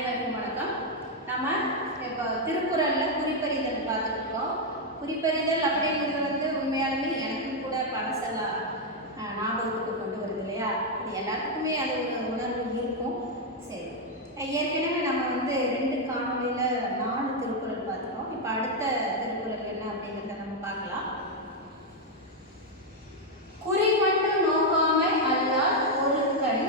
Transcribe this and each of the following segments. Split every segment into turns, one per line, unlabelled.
அனைவருக்கும் வணக்கம். நம்ம இப்போ திருக்குறளில் குறிப்பறிதல் பார்த்துட்ருக்கோம். குறிப்பறிதல் அப்படிங்கிறது வந்து உண்மையாலுமே எனக்கும் கூட பழசெல்லாம் ஆஹ், ஞாபகத்துக்கு கொண்டு வருது இல்லையா? அது எல்லாத்துக்குமே அது ஒரு உணர்வு இருக்கும் சரி. ஏற்கனவே நம்ம வந்து ரெண்டு காணொலியில் நாலு திருக்குறள் பார்த்துட்டோம் இப்போ அடுத்த திருக்குறள் என்ன அப்படிங்கிறத நம்ம பார்க்கலாம் குறிகொண்டு நோக்காமை அல்லால் ஒரு கண்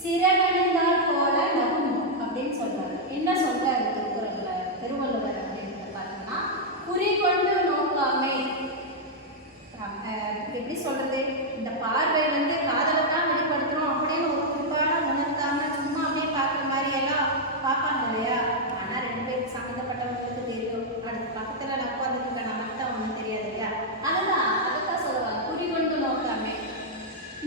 சிறகணிந்தால் போல நகும் அப்படின்னு சொல்றாரு என்ன சொல்றாரு திருக்குறள்ல திருவள்ளுவர் அப்படின்றத பார்த்தோம்னா குறிகொண்டு நோக்காமை அஹ் எப்படி சொல்றது இந்த பார்வை வந்து காதலை தான் வெளிப்படுத்துறோம் அப்படின்னு ஒரு குறிப்பான உணர்த்தாம சும்மா அப்படியே பார்க்குற மாதிரி எல்லாம் பார்ப்பாங்க இல்லையா ஆனா ரெண்டு பேருக்கு சம்மந்தப்பட்டவங்களுக்கு தெரியும் அடுத்து பக்கத்துல நான் உட்காந்துருக்க நமக்கு தான் ஒன்றும் தெரியாது இல்லையா அதுதான் அதுதான் சொல்லுவாங்க குறிகொண்டு நோக்காமே.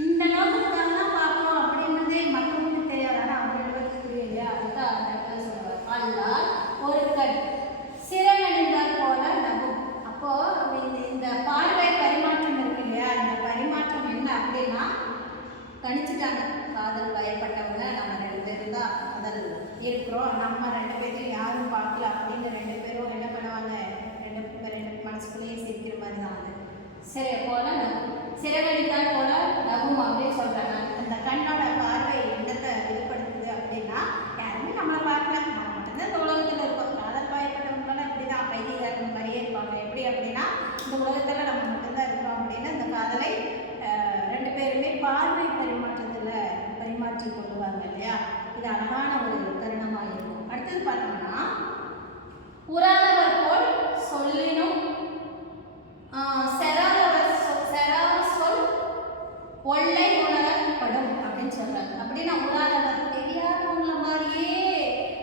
இந்த நோக்கத்துக்காக தான் பார்க்கணும் அப்படின்றதே மக்களுக்கு தெரியாது ஆனால் அவங்க ரெண்டு பேருக்கு புரியும் இல்லையா அதுதான் அந்த இடத்துல சொல்லுவாங்க அல்லால் ஒரு கண் சிறகணிந்தால் போல நகும். அப்போ இந்த இந்த பார்வை பரிமாற்றம் இருக்கு இல்லையா? இந்த பரிமாற்றம் என்ன அப்படின்னா கணிச்சுட்டாங்க காதல் பயப்பட்டவங்க நம்ம ரெண்டு பேரும் தான் காதல் இருக்கிறோம். நம்ம ரெண்டு பேரும் யாரும் பார்க்கல அப்படின்னு ரெண்டு பேரும் என்ன பண்ணுவாங்க? ரெண்டு ரெண்டு மனசுக்குள்ளேயே சிரிக்கிற மாதிரி தான் அது சரி போல நகும் சிறகடித்தால் போல நகும் அப்படின்னு சொல்றாங்க. அந்த கண்ணோட பார்வை என்னத்தை வெளிப்படுத்துது அப்படின்னா யாருமே நம்மளை பார்க்கல. நம்ம மட்டும்தான் இந்த உலகத்தில் இருக்கோம். காதல் பாயப்பட்டவங்களாம் இப்படி தான் பைத்தியக்காரங்க மாதிரியே இருப்பாங்க. எப்படி அப்படின்னா இந்த உலகத்தில் நம்ம மட்டும்தான் இருக்கிறோம் அப்படின்னு அந்த காதலை ரெண்டு பேருமே பார்வை பரிமாற்றத்தில் பரிமாற்றி கொள்ளுவாங்க இல்லையா? இது அழகான ஒரு தருணமாக இருக்கும். அடுத்தது பார்த்தோம்னா உறாதவர் போல் சொல்லினும் ஆஹ், செராதவர் சொல் செராத சொல் ஒல்லை உணரப்படும் அப்படின்னு சொல்றாங்க அப்படின்னா உணராதவர் தெரியாதவங்கள மாதிரியே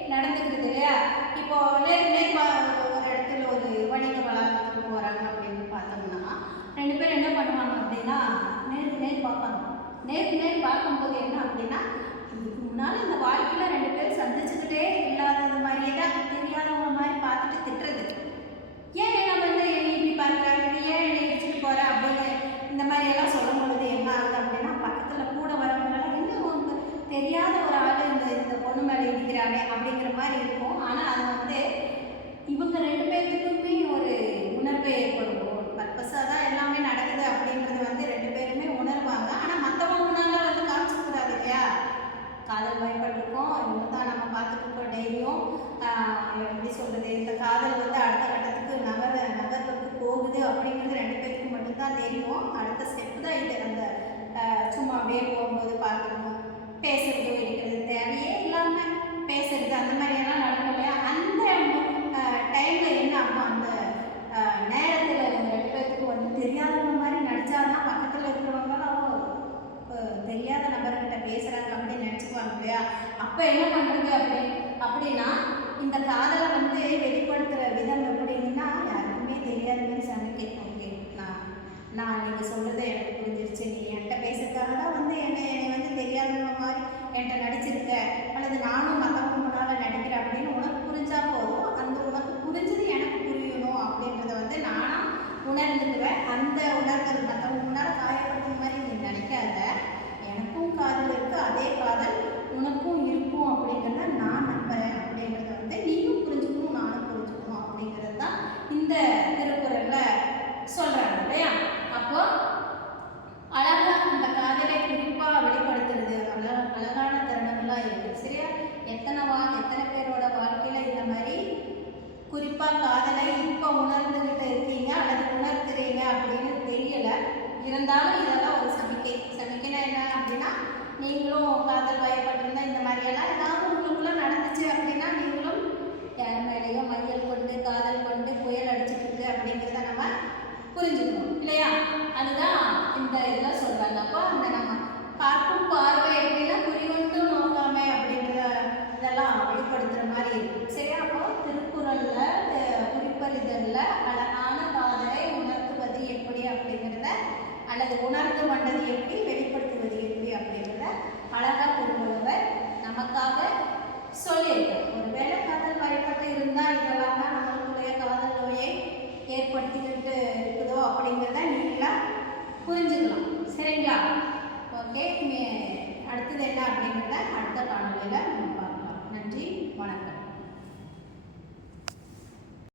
நடந்துக்கிறது இல்லையா இப்போ நேர் நேர் பா- ஒரு இடத்துல ஒரு வணிக வளாகத்துக்கு போறாங்க அப்படின்னு பார்த்தோம்னா ரெண்டு பேரும் என்ன பண்ணுவாங்க அப்படின்னா நேருக்கு நேர் நேருக்கு நேர் பார்க்கும்போது என்ன அப்படின்னா இதுக்கு முன்னால் இந்த வாழ்க்கையில ரெண்டு பேரும் சந்திச்சுக்கிட்டே இல்லாதது மாதிரியே தான் தெரியாதவங்க மாதிரி பார்த்துட்டு திட்டுறது. ஏன் என்ன வந்து என்னை இப்படி பார்க்குற ஏன் என்னை இடிச்சிட்டு போற அப்படின்னு இந்த மாதிரி எல்லாம் சொல்லும் பொழுது என்ன ஆகுது அப்படின்னா பக்கத்தில் கூட வரவங்களால இன்னும் தெரியாத ஒரு ஆள் இந்த இந்த பொண்ணு மேலே இருக்கிறாங்க அப்படிங்கிற மாதிரி இருக்கும். ஆனால் அது வந்து இவங்க ரெண்டு பேர்த்துக்குமே ஒரு உணர்வு ஏற்படும். ஒரு பர்பஸாக தான் எல்லாமே நடக்குது அப்படின்றது வந்து ரெண்டு பேருமே உணர்வாங்க ஆனால் மற்றவங்கனால வந்து காமிச்சிக்கூடாது இல்லையா காதல் பயப்பட்டிருக்கோம் இவங்க தான் நம்ம பார்த்துட்டு இருக்கோம் டெய்லியும் எப்படி சொல்கிறது இந்த காதல் வந்து அடுத்த கட்டத்துக்கு நகர நகர்வுக்கு போகுது அப்படிங்கிறது ரெண்டு பேருக்கு மட்டும்தான் தெரியும். அடுத்த ஸ்டெப் தான் இது அந்த சும்மா அப்படியே போகும்போது பார்க்கணும். பேசுறது இருக்கிறது தேவையே இல்லாமல் பேசுறது அந்த மாதிரியெல்லாம் நடக்கும் இல்லையா? அந்த டைமில் என்ன ஆகும் அந்த நேரத்தில் ரெண்டு பேருக்கு வந்து தெரியாதவங்க மாதிரி நடித்தாதான் பக்கத்தில் இருக்கிறவங்களும் தெரியாத நபர்கிட்ட பேசுகிறாங்க அப்படின்னு நினச்சிக்குவாங்க இல்லையா? அப்போ என்ன பண்ணுறது அப்படி அப்படின்னா இந்த காதலை வந்து நான் நீங்கள் சொல்கிறது எனக்கு புரிஞ்சிருச்சு. நீ என்கிட்ட பேசுறதுக்காக தான் வந்து என்னை என்னை வந்து தெரியாதவங்க மாதிரி என்கிட்ட நடிச்சிருக்க. அல்லது நானும் மற்றவங்க முன்னால் நடிக்கிறேன் அப்படின்னு உனக்கு புரிஞ்சா போதும். அந்த உனக்கு புரிஞ்சது எனக்கு புரியணும் அப்படின்றத வந்து நானாக உணர்ந்துக்குவேன். அந்த உணர்தல் மற்றவங்க முன்னால் காயப்படுத்துற மாதிரி நீ நினைக்காத. எனக்கும் காதல் இருக்குது அதே காதல் உனக்கும் இருக்கும் அப்படிங்கிறத நான் நம்புகிறேன் அப்படின்றத வந்து நீயும் புரிஞ்சுக்கணும் நானும் புரிஞ்சுக்கணும் அப்படிங்கிறது தான் இந்த திருக்குறளில் சொல்கிறாங்க இல்லையா அப்போ அழகா அந்த காதலை குறிப்பாக வெளிப்படுத்துறது அழ அழகான தருணங்களாக இருக்குது சரியா எத்தனை வா எத்தனை பேரோட வாழ்க்கையில் இந்த மாதிரி குறிப்பாக காதலை இப்போ உணர்ந்துக்கிட்டு இருக்கீங்க அல்லது உணர்த்துறீங்க அப்படின்னு தெரியல. இருந்தாலும் இதெல்லாம் ஒரு சமிக்கை. சமிக்கைனா என்ன அப்படின்னா நீங்களும் காதல் பயப்பட்டிருந்தா இந்த மாதிரியெல்லாம் ஏதாவது உங்களுக்குள்ள நடந்துச்சு அப்படின்னா நீங்களும் யார் மேலேயோ மையல் கொண்டு காதல் கொண்டு புயல் அடிச்சிட்டு இருக்கு அப்படிங்கிறத நம்ம புரிஞ்சுக்கணும் இல்லையா அதுதான் இந்த இதில் சொல்கிறாங்க அப்போ அந்த நம்ம பார்க்கும் பார்வை எப்படின்னா குறிவண்டு நோக்காமை அப்படின்ற இதெல்லாம் வெளிப்படுத்துகிற மாதிரி இருக்கும் சரியா அப்போ திருக்குறளில் குறிப்பறிதலில் அழகான காதலை உணர்த்துவது எப்படி அப்படிங்கிறத அல்லது உணர்ந்து கொண்டது எப்படி வெளிப்படுத்துவது எப்படி அப்படிங்கிறத அழகாக திருவள்ளுவர் நமக்காக சொல்லியிருக்கார். ஒருவேளை காதல் பயப்பட்டு இருந்தால் இதெல்லாம் தான் நம்மளுக்குள்ளே காதல் நோயை ஏற்படுத்திக்கிட்டு இருக்குதோ அப்படிங்கிறத நீங்களாக புரிஞ்சுக்கணும்